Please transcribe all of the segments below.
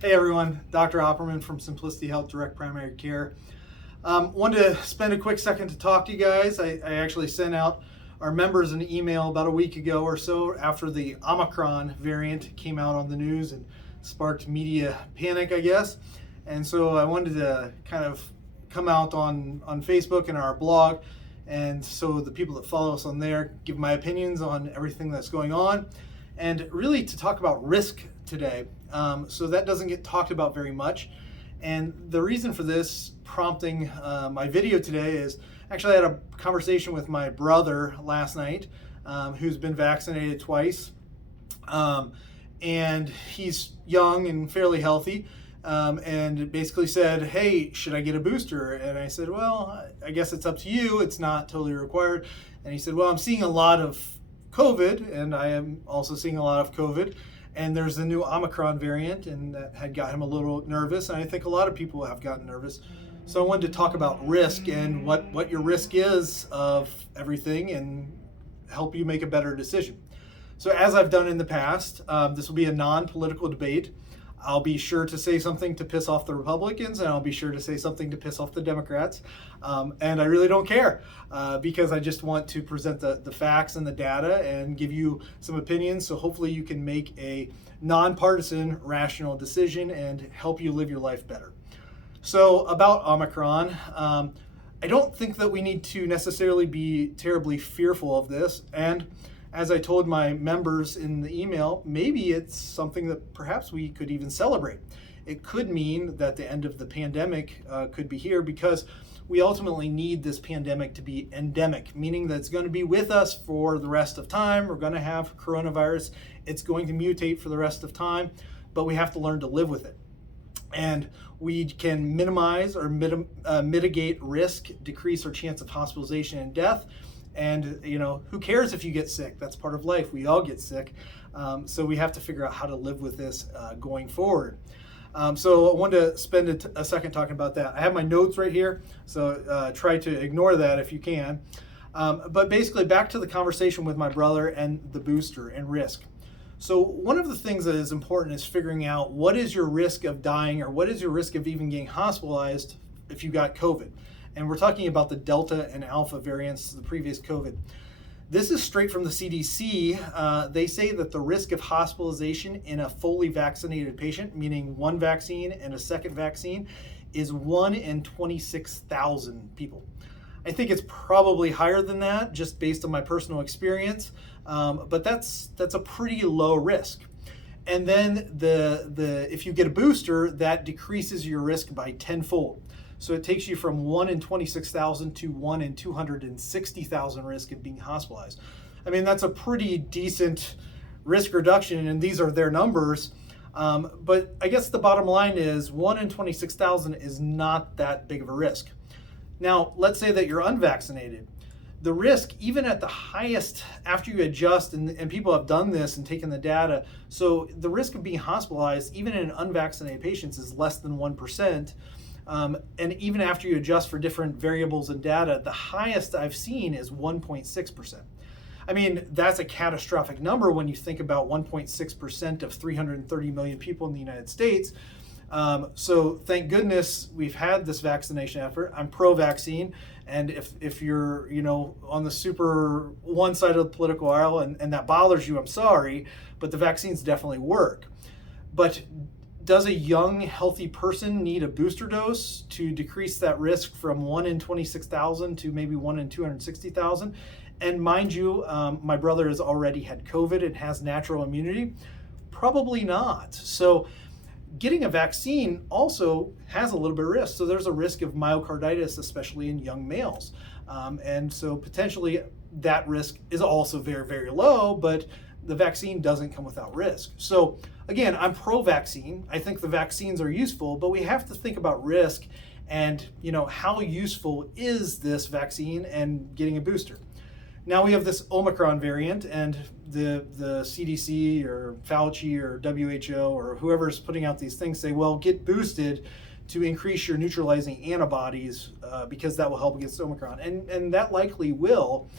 Hey everyone, Dr. Opperman from Simplicity Health Direct Primary Care. Wanted to spend a quick second to talk to you guys. I actually sent out our members an email about a week ago or so after the Omicron variant came out on the news and sparked media panic, I guess. And so I wanted to kind of come out on Facebook and our blog, and so the people that follow us on there give my opinions on everything that's going on, and really to talk about risk today. So that doesn't get talked about very much. And the reason for this prompting my video today is actually I had a conversation with my brother last night, who's been vaccinated twice. And he's young and fairly healthy, and basically said, hey, should I get a booster? And I said, well, I guess it's up to you. It's not totally required. And he said, well, I'm seeing a lot of COVID, and I am also seeing a lot of COVID. And there's the new Omicron variant, and that had got him a little nervous. And I think a lot of people have gotten nervous. So I wanted to talk about risk and what your risk is of everything and help you make a better decision. So as I've done in the past, this will be a non-political debate. I'll be sure to say something to piss off the Republicans, and I'll be sure to say something to piss off the Democrats. And I really don't care because I just want to present the facts and the data and give you some opinions. So hopefully you can make a nonpartisan, rational decision and help you live your life better. So about Omicron, I don't think that we need to necessarily be terribly fearful of this. And as I told my members in the email, maybe it's something that perhaps we could even celebrate. It could mean that the end of the pandemic could be here, because we ultimately need this pandemic to be endemic, meaning that it's going to be with us for the rest of time. We're going to have coronavirus. It's going to mutate for the rest of time, but we have to learn to live with it. And we can minimize or mitigate risk, decrease our chance of hospitalization and death. And, who cares if you get sick? That's part of life. We all get sick. So we have to figure out how to live with this going forward. So I wanted to spend a second talking about that. I have my notes right here, so try to ignore that if you can. But basically, back to the conversation with my brother and the booster and risk. So one of the things that is important is figuring out what is your risk of dying, or what is your risk of even getting hospitalized if you got COVID. And we're talking about the Delta and Alpha variants, the previous COVID. This is straight from the CDC. They say that the risk of hospitalization in a fully vaccinated patient, meaning one vaccine and a second vaccine, is 1 in 26,000 people. I think it's probably higher than that, just based on my personal experience, but that's a pretty low risk. And then if you get a booster, that decreases your risk by tenfold. So it takes you from 1 in 26,000 to 1 in 260,000 risk of being hospitalized. I mean, that's a pretty decent risk reduction, and these are their numbers. But I guess the bottom line is 1 in 26,000 is not that big of a risk. Now, let's say that you're unvaccinated. The risk, even at the highest, after you adjust, and people have done this and taken the data, so the risk of being hospitalized, even in unvaccinated patients, is less than 1%. And even after you adjust for different variables and data, the highest I've seen is 1.6%. I mean, that's a catastrophic number when you think about 1.6% of 330 million people in the United States. So thank goodness we've had this vaccination effort. I'm pro-vaccine, and if you're on the super one side of the political aisle and that bothers you, I'm sorry, but the vaccines definitely work. But does a young, healthy person need a booster dose to decrease that risk from 1 in 26,000 to maybe 1 in 260,000? And mind you, my brother has already had COVID and has natural immunity. Probably not. So getting a vaccine also has a little bit of risk. So there's a risk of myocarditis, especially in young males. And so potentially that risk is also very, very low, but the vaccine doesn't come without risk. So again, I'm pro-vaccine. I think the vaccines are useful, but we have to think about risk and how useful is this vaccine and getting a booster. Now we have this Omicron variant, and the CDC or Fauci or WHO or whoever's putting out these things say, well, get boosted to increase your neutralizing antibodies because that will help against Omicron. And that likely will.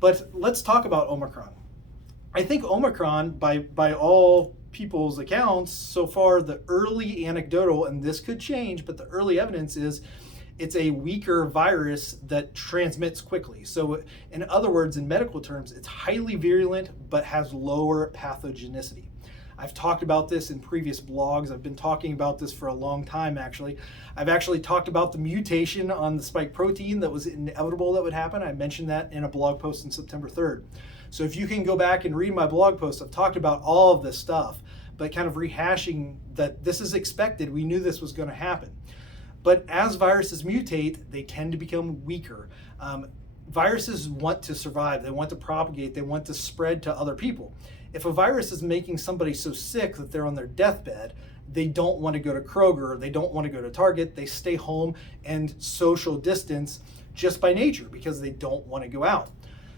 But let's talk about Omicron. I think Omicron, by all people's accounts, so far the early anecdotal, and this could change, but the early evidence is it's a weaker virus that transmits quickly. So in other words, in medical terms, it's highly virulent but has lower pathogenicity. I've talked about this in previous blogs. I've been talking about this for a long time, actually. I've actually talked about the mutation on the spike protein that was inevitable that would happen. I mentioned that in a blog post on September 3rd. So if you can go back and read my blog post, I've talked about all of this stuff, but kind of rehashing that this is expected. We knew this was going to happen. But as viruses mutate, they tend to become weaker. Viruses want to survive. They want to propagate. They want to spread to other people. If a virus is making somebody so sick that they're on their deathbed, they don't want to go to Kroger, they don't want to go to Target, they stay home and social distance just by nature because they don't want to go out.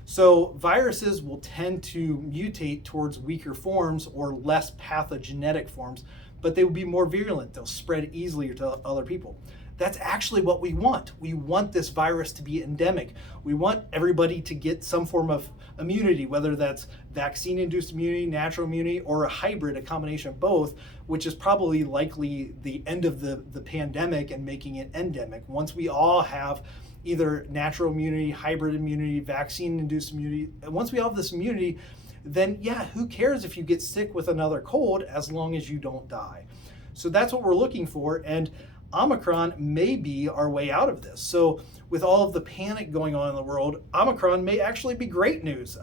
So viruses will tend to mutate towards weaker forms or less pathogenic forms, but they will be more virulent. They'll spread easier to other people. That's actually what we want. We want this virus to be endemic. We want everybody to get some form of immunity, whether that's vaccine-induced immunity, natural immunity, or a hybrid, a combination of both, which is probably likely the end of the pandemic and making it endemic. Once we all have either natural immunity, hybrid immunity, vaccine-induced immunity, once we all have this immunity, then yeah, who cares if you get sick with another cold as long as you don't die. So that's what we're looking for, and Omicron may be our way out of this. So with all of the panic going on in the world, Omicron may actually be great news.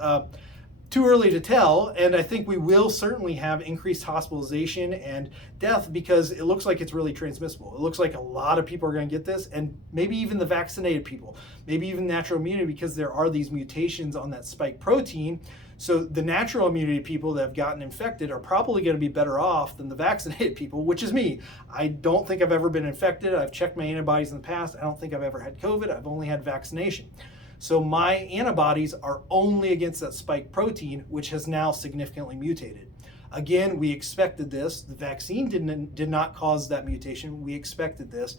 Too early to tell, and I think we will certainly have increased hospitalization and death because it looks like it's really transmissible. It looks like a lot of people are going to get this, and maybe even the vaccinated people, maybe even natural immunity, because there are these mutations on that spike protein. So the natural immunity people that have gotten infected are probably going to be better off than the vaccinated people, which is me. I don't think I've ever been infected. I've checked my antibodies in the past. I don't think I've ever had COVID. I've only had vaccination. So my antibodies are only against that spike protein, which has now significantly mutated. Again, we expected this. The vaccine did not cause that mutation. We expected this.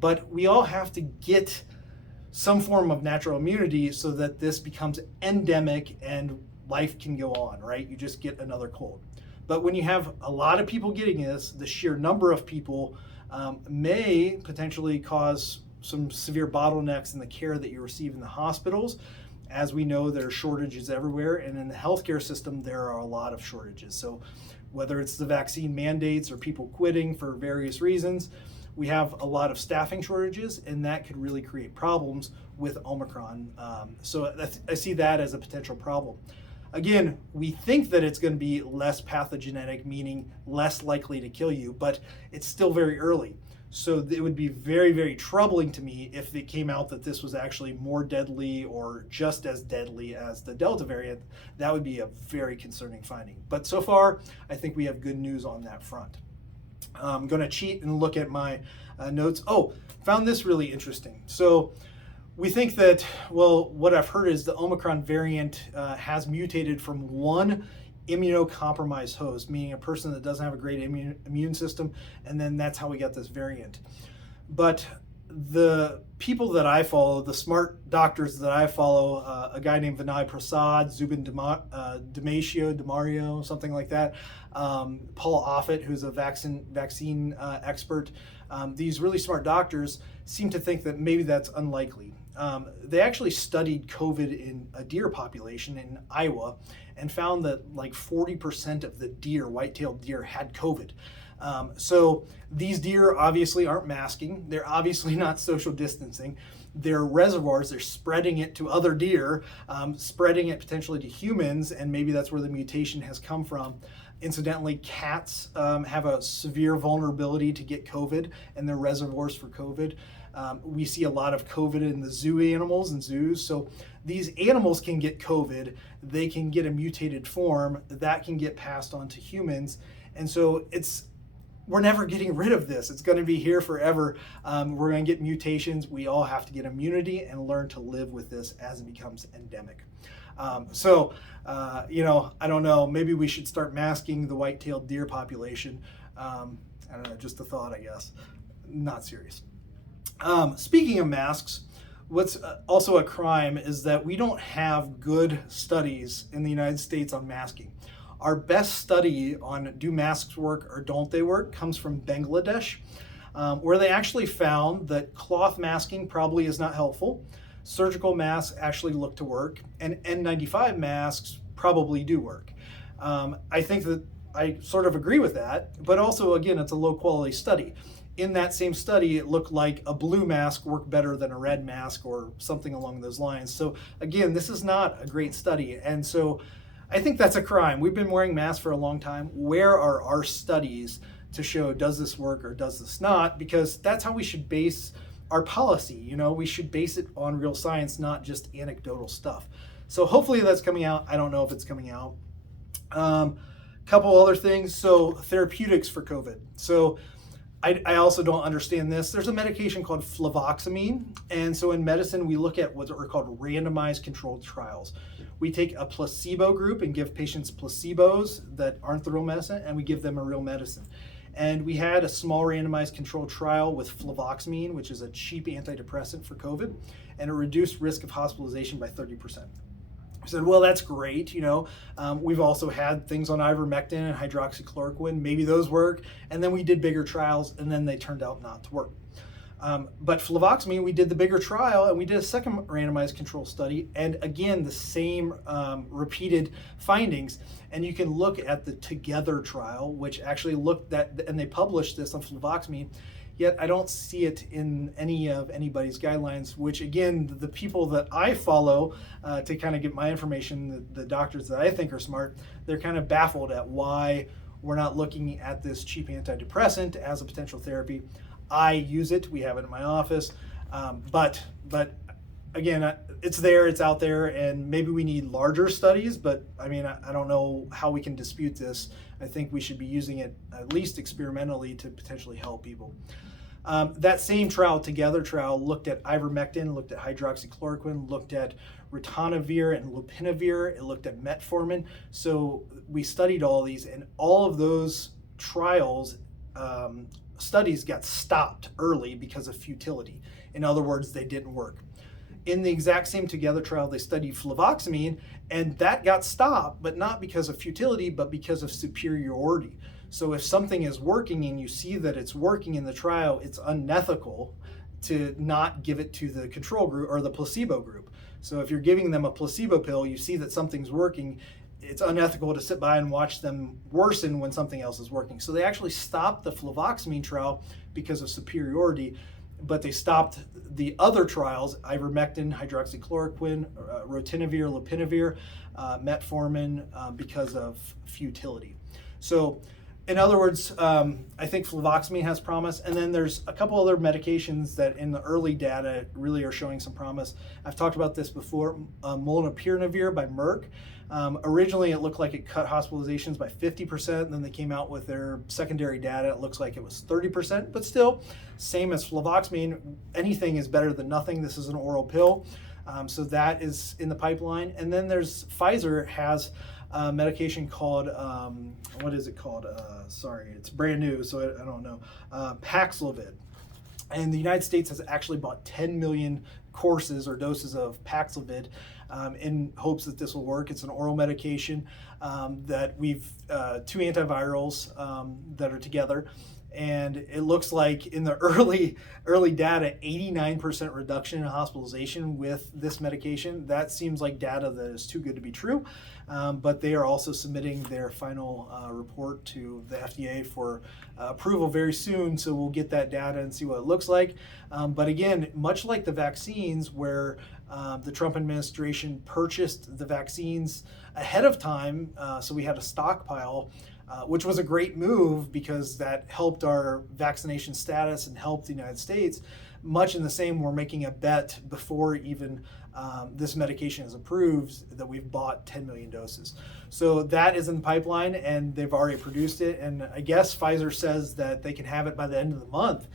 But we all have to get some form of natural immunity so that this becomes endemic and life can go on, right? You just get another cold. But when you have a lot of people getting this, the sheer number of people may potentially cause some severe bottlenecks in the care that you receive in the hospitals. As we know, there are shortages everywhere, and in the healthcare system, there are a lot of shortages. So whether it's the vaccine mandates or people quitting for various reasons, we have a lot of staffing shortages, and that could really create problems with Omicron. So I see that as a potential problem. Again, we think that it's going to be less pathogenic, meaning less likely to kill you, but it's still very early. So it would be very, very troubling to me if it came out that this was actually more deadly or just as deadly as the Delta variant. That would be a very concerning finding. But so far, I think we have good news on that front. I'm going to cheat and look at my notes. Oh, found this really interesting. So we think that, well, what I've heard is the Omicron variant has mutated from one immunocompromised host, meaning a person that doesn't have a great immune system, and then that's how we got this variant. But the people that I follow, the smart doctors that I follow, a guy named Vinay Prasad, Zubin Demario, something like that, Paul Offit, who's a vaccine expert, these really smart doctors seem to think that maybe that's unlikely. They actually studied COVID in a deer population in Iowa and found that like 40% of the deer, white-tailed deer, had COVID. So these deer obviously aren't masking. They're obviously not social distancing. They're reservoirs. They're spreading it to other deer, spreading it potentially to humans, and maybe that's where the mutation has come from. Incidentally, cats have a severe vulnerability to get COVID, and they're reservoirs for COVID. We see a lot of COVID in the zoo animals and zoos. So these animals can get COVID. They can get a mutated form that can get passed on to humans. And so we're never getting rid of this. It's going to be here forever. We're going to get mutations. We all have to get immunity and learn to live with this as it becomes endemic. I don't know, maybe we should start masking the white-tailed deer population. I don't know, just a thought, I guess. Not serious. Speaking of masks, what's also a crime is that we don't have good studies in the United States on masking. Our best study on do masks work or don't they work comes from Bangladesh, where they actually found that cloth masking probably is not helpful. Surgical masks actually look to work, and N95 masks probably do work. I think that I sort of agree with that, but also, again, it's a low quality study. In that same study, it looked like a blue mask worked better than a red mask or something along those lines. So again, this is not a great study. And so I think that's a crime. We've been wearing masks for a long time. Where are our studies to show does this work or does this not? Because that's how we should base our policy. You know, we should base it on real science, not just anecdotal stuff. So hopefully that's coming out. I don't know if it's coming out. Couple other things. So therapeutics for COVID. So I also don't understand this. There's a medication called fluvoxamine. And so in medicine, we look at what are called randomized controlled trials. We take a placebo group and give patients placebos that aren't the real medicine, and we give them a real medicine. And we had a small randomized controlled trial with fluvoxamine, which is a cheap antidepressant for COVID, and it reduced risk of hospitalization by 30%. I said, well, that's great. You know, we've also had things on ivermectin and hydroxychloroquine. Maybe those work. And then we did bigger trials, and then they turned out not to work. But fluvoxamine, we did the bigger trial, and we did a second randomized control study. And again, the same repeated findings. And you can look at the Together trial, which actually looked at, and they published this on fluvoxamine. Yet I don't see it in any of anybody's guidelines, which again, the people that I follow to kind of get my information, the doctors that I think are smart, they're kind of baffled at why we're not looking at this cheap antidepressant as a potential therapy. I use it, we have it in my office, but again, it's there, it's out there, and maybe we need larger studies, but I mean, I don't know how we can dispute this. I think we should be using it at least experimentally to potentially help people. That same trial, Together trial, looked at ivermectin, looked at hydroxychloroquine, looked at ritonavir and lopinavir, it looked at metformin. So we studied all these, and all of those trials, studies got stopped early because of futility. In other words, they didn't work. In the exact same Together trial, they studied fluvoxamine, and that got stopped, but not because of futility, but because of superiority. So if something is working and you see that it's working in the trial, it's unethical to not give it to the control group or the placebo group. So if you're giving them a placebo pill, you see that something's working, it's unethical to sit by and watch them worsen when something else is working. So they actually stopped the fluvoxamine trial because of superiority, but they stopped the other trials, ivermectin, hydroxychloroquine, ritonavir, lopinavir, metformin, because of futility. So in other words, I think fluvoxamine has promise, and then there's a couple other medications that in the early data really are showing some promise. I've talked about this before, molnupiravir by Merck. Originally, it looked like it cut hospitalizations by 50%, and then they came out with their secondary data. It looks like it was 30%, but still, same as fluvoxamine, anything is better than nothing. This is an oral pill, so that is in the pipeline. And then there's Pfizer has a medication called, what is it called? Sorry, it's brand new, so I don't know. Paxlovid. And the United States has actually bought 10 million courses or doses of Paxlovid in hopes that this will work. It's an oral medication that we've, two antivirals that are together. And it looks like in the early data, 89% reduction in hospitalization with this medication. That seems like data that is too good to be true. But they are also submitting their final report to the FDA for approval very soon. So we'll get that data and see what it looks like. But again, much like the vaccines, where the Trump administration purchased the vaccines ahead of time, so we had a stockpile, which was a great move because that helped our vaccination status and helped the United States. Much in the same, we're making a bet before even this medication is approved that we've bought 10 million doses. So that is in the pipeline, and they've already produced it. And I guess Pfizer says that they can have it by the end of the month.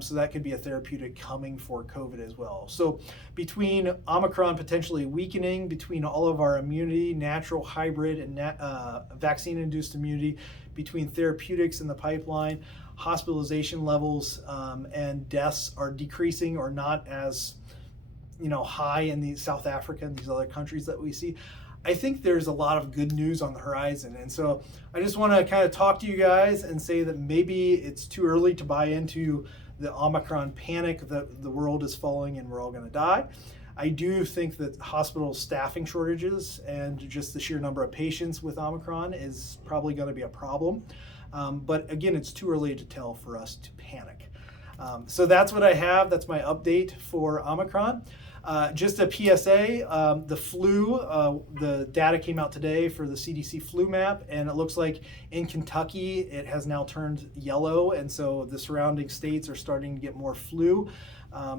So that could be a therapeutic coming for COVID as well. So between Omicron potentially weakening, between all of our immunity, natural, hybrid, and vaccine-induced immunity, between therapeutics in the pipeline, hospitalization levels and deaths are decreasing or not as high in South Africa and these other countries that we see. I think there's a lot of good news on the horizon. And so I just want to kind of talk to you guys and say that maybe it's too early to buy into the Omicron panic that the world is falling and we're all going to die. I do think that hospital staffing shortages and just the sheer number of patients with Omicron is probably going to be a problem. But again, it's too early to tell for us to panic. So that's what I have. That's my update for Omicron. Just a PSA, the flu, the data came out today for the CDC flu map, and it looks like in Kentucky it has now turned yellow, and so the surrounding states are starting to get more flu.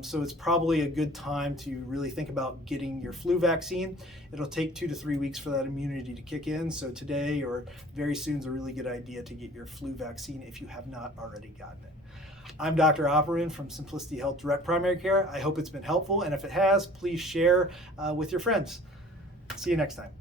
So it's probably a good time to really think about getting your flu vaccine. It'll take 2 to 3 weeks for that immunity to kick in, so today or very soon is a really good idea to get your flu vaccine if you have not already gotten it. I'm Dr. Opperin from Simplicity Health Direct Primary Care. I hope it's been helpful, and if it has, please share with your friends. See you next time.